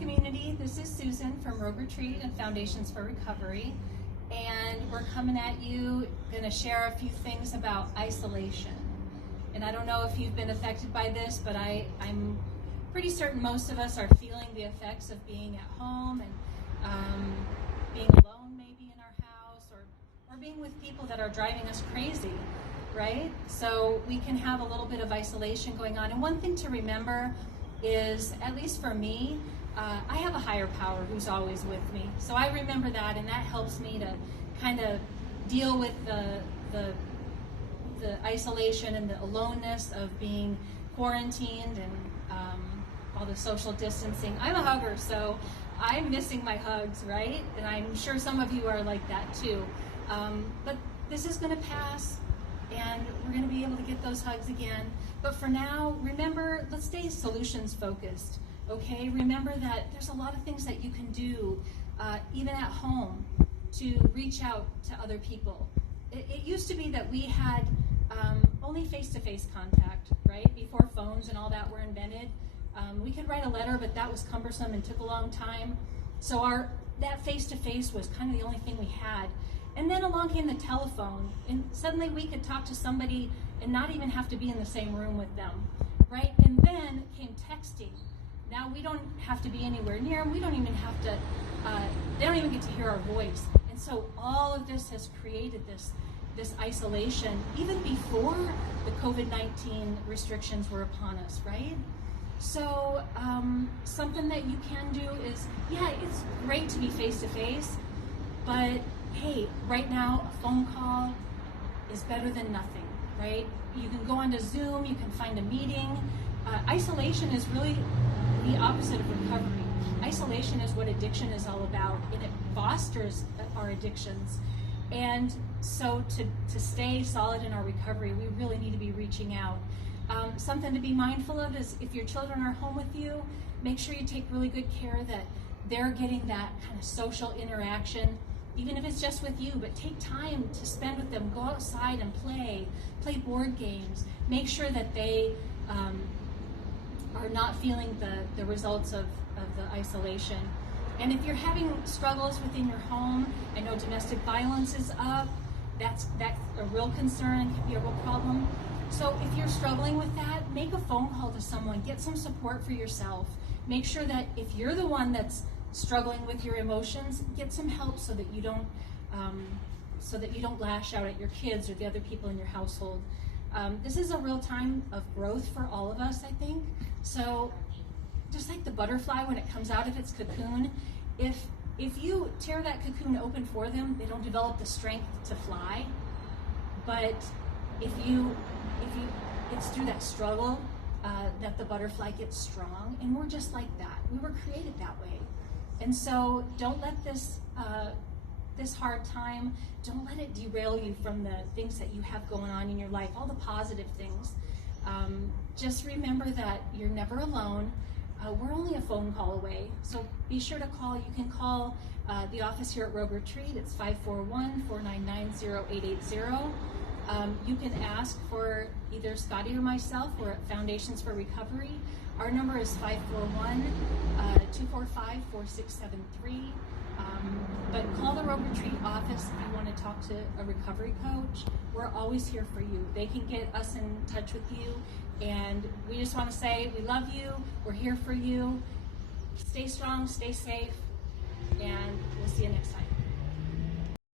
community. This is Susan from Rogue Retreat and Foundations for Recovery, and we're coming at you, going to share a few things about isolation. And I don't know if you've been affected by this, but I'm pretty certain most of us are feeling the effects of being at home and being alone maybe in our house, or being with people that are driving us crazy, right? So we can have a little bit of isolation going on. And one thing to remember is, at least for me, I have a higher power who's always with me. So I remember that, and that helps me to kind of deal with the isolation and the aloneness of being quarantined and all the social distancing. I'm a hugger, so I'm missing my hugs, right? And I'm sure some of you are like that too. But this is going to pass, and we're going to be able to get those hugs again. But for now, remember, let's stay solutions focused, okay? Remember that there's a lot of things that you can do, even at home, to reach out to other people. It used to be that we had only face-to-face contact, right? Before phones and all that were invented. We could write a letter, but that was cumbersome and took a long time. So that face-to-face was kind of the only thing we had. And then along came the telephone, and suddenly we could talk to somebody and not even have to be in the same room with them, right? And then came texting. Now we don't have to be anywhere near them. We don't even have to, they don't even get to hear our voice. And so all of this has created this isolation, even before the COVID-19 restrictions were upon us, right? So something that you can do is, yeah, it's great to be face-to-face, but hey, right now, a phone call is better than nothing, right? You can go onto Zoom, you can find a meeting. Isolation is really the opposite of recovery. Isolation is what addiction is all about, and it fosters our addictions. And so to stay solid in our recovery, we really need to be reaching out. Something to be mindful of is, if your children are home with you, make sure you take really good care that they're getting that kind of social interaction, even if it's just with you, but take time to spend with them. Go outside and play board games. Make sure that they are not feeling the results of the isolation. And if you're having struggles within your home, I know domestic violence is up. That's a real concern, can be a real problem. So if you're struggling with that, make a phone call to someone. Get some support for yourself. Make sure that if you're the one that's struggling with your emotions, get some help so that you don't lash out at your kids or the other people in your household. This is a real time of growth for all of us, I think. So just like the butterfly when it comes out of its cocoon, if you tear that cocoon open for them, they don't develop the strength to fly. But it's through that struggle that the butterfly gets strong, and we're just like that. We were created that way. And so don't let this hard time, don't let it derail you from the things that you have going on in your life, all the positive things. Just remember that you're never alone. We're only a phone call away, so be sure to call. You can call the office here at Rogue Retreat. It's 541-499-0880. You can ask for either Scotty or myself. We're at Foundations for Recovery. Our number is 541-245-4673. But call the Rogue Retreat office if you want to talk to a recovery coach. We're always here for you. They can get us in touch with you. And we just want to say we love you. We're here for you. Stay strong, stay safe, and we'll see you next time.